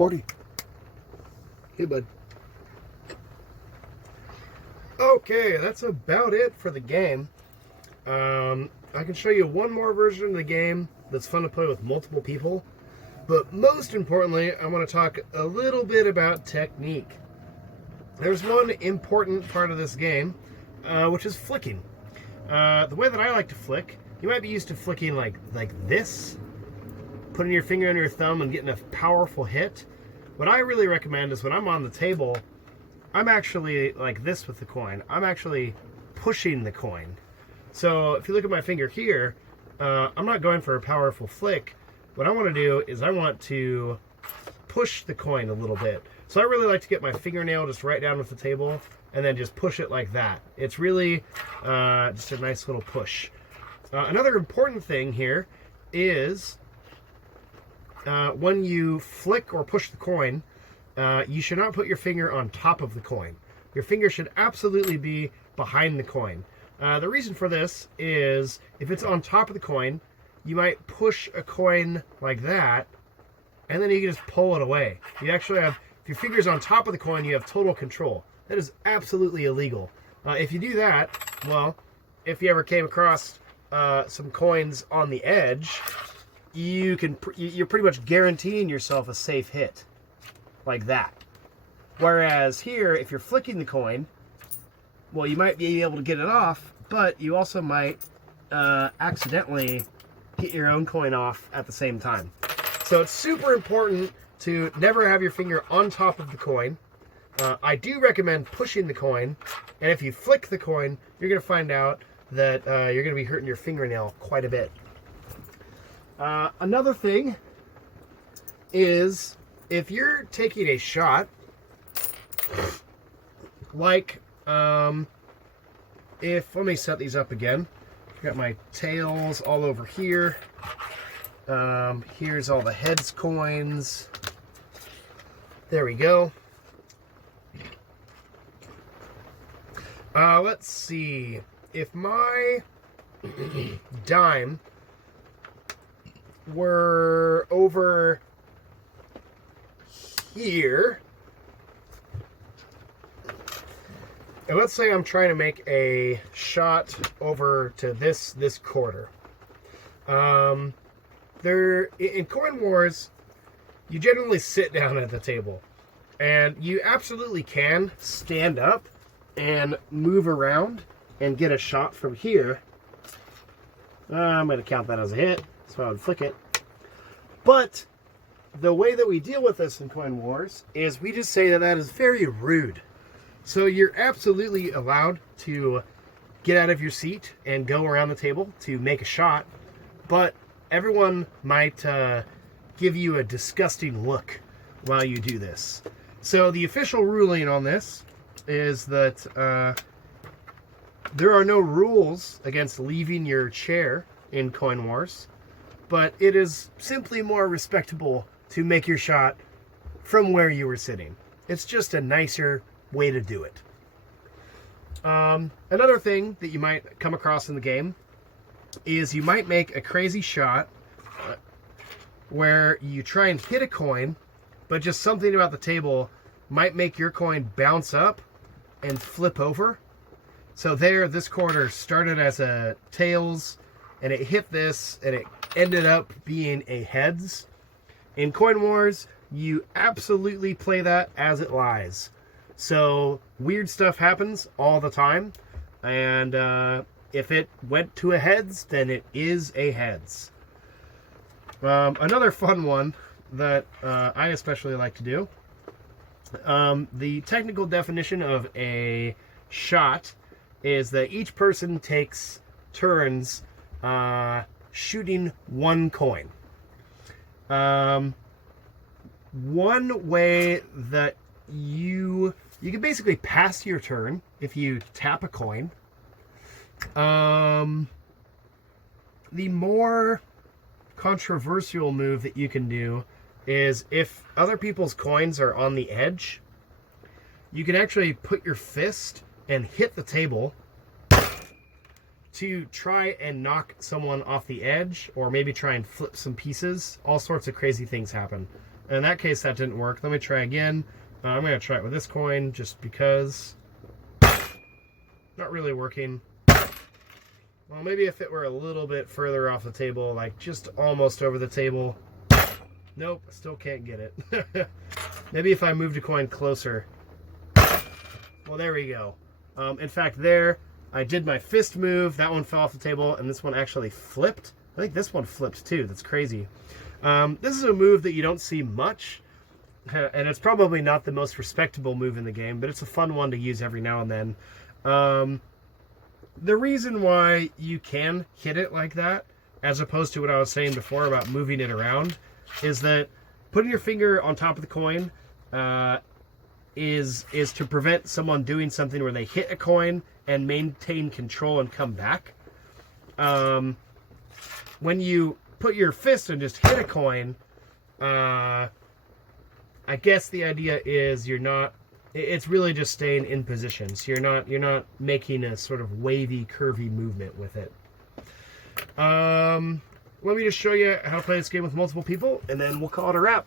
Morty. Hey, bud. Okay, that's about it for the game. I can show you one more version of the game that's fun to play with multiple people. But most importantly, I want to talk a little bit about technique. There's one important part of this game, which is flicking. The way that I like to flick, you might be used to flicking like this, putting your finger under your thumb and getting a powerful hit. What I really recommend is when I'm on the table, I'm actually like this with the coin. I'm actually pushing the coin. So if you look at my finger here, I'm not going for a powerful flick. What I want to do is I want to push the coin a little bit. So I really like to get my fingernail just right down with the table and then just push it like that. It's really just a nice little push. Another important thing here is when you flick or push the coin, you should not put your finger on top of the coin. Your finger should absolutely be behind the coin. The reason for this is if it's on top of the coin, you might push a coin like that, and then you can just pull it away. You actually have, if your finger's on top of the coin, you have total control. That is absolutely illegal. If you do that, well, if you ever came across some coins on the edge, you're pretty much guaranteeing yourself a safe hit, like that. Whereas here, if you're flicking the coin, well, you might be able to get it off, but you also might accidentally get your own coin off at the same time. So it's super important to never have your finger on top of the coin. I do recommend pushing the coin, and if you flick the coin, you're going to find out that you're going to be hurting your fingernail quite a bit. Another thing is if you're taking a shot, like let me set these up again. Got my tails all over here. Here's all the heads coins. There we go. Let's see. If my dime were over here, and let's say I'm trying to make a shot over to this quarter. In Coin Wars, you generally sit down at the table, and you absolutely can stand up and move around and get a shot from here. I'm going to count that as a hit, so I would flick it. But the way that we deal with this in Coin Wars is we just say that that is very rude. So you're absolutely allowed to get out of your seat and go around the table to make a shot, but everyone might give you a disgusting look while you do this. So the official ruling on this is that there are no rules against leaving your chair in Coin Wars, but it is simply more respectable to make your shot from where you were sitting. It's just a nicer way to do it. Another thing that you might come across in the game is you might make a crazy shot where you try and hit a coin, but just something about the table might make your coin bounce up and flip over. So there, this quarter started as a tails, and it hit this, and it ended up being a heads. In Coin Wars, you absolutely play that as it lies. So weird stuff happens all the time, and if it went to a heads, then it is a heads. Another fun one that I especially like to do, the technical definition of a shot is that each person takes turns shooting one coin. One way that you can basically pass your turn if you tap a coin. The more controversial move that you can do is if other people's coins are on the edge, you can actually put your fist and hit the table to try and knock someone off the edge, or maybe try and flip some pieces. All sorts of crazy things happen. In that case, that didn't work. Let me try again. I'm going to try it with this coin just because. Not really working. Well, maybe if it were a little bit further off the table, like just almost over the table. Nope, still can't get it. Maybe if I moved a coin closer. Well, there we go. In fact, there, I did my fist move. That one fell off the table, and this one actually flipped. I think this one flipped too. That's crazy. This is a move that you don't see much, and it's probably not the most respectable move in the game, but it's a fun one to use every now and then. The reason why you can hit it like that, as opposed to what I was saying before about moving it around, is that putting your finger on top of the coin is to prevent someone doing something where they hit a coin and maintain control and come back. When you put your fist and just hit a coin, I guess the idea is it's really just staying in position. So you're not making a sort of wavy, curvy movement with it. Let me just show you how to play this game with multiple people, and then we'll call it a wrap.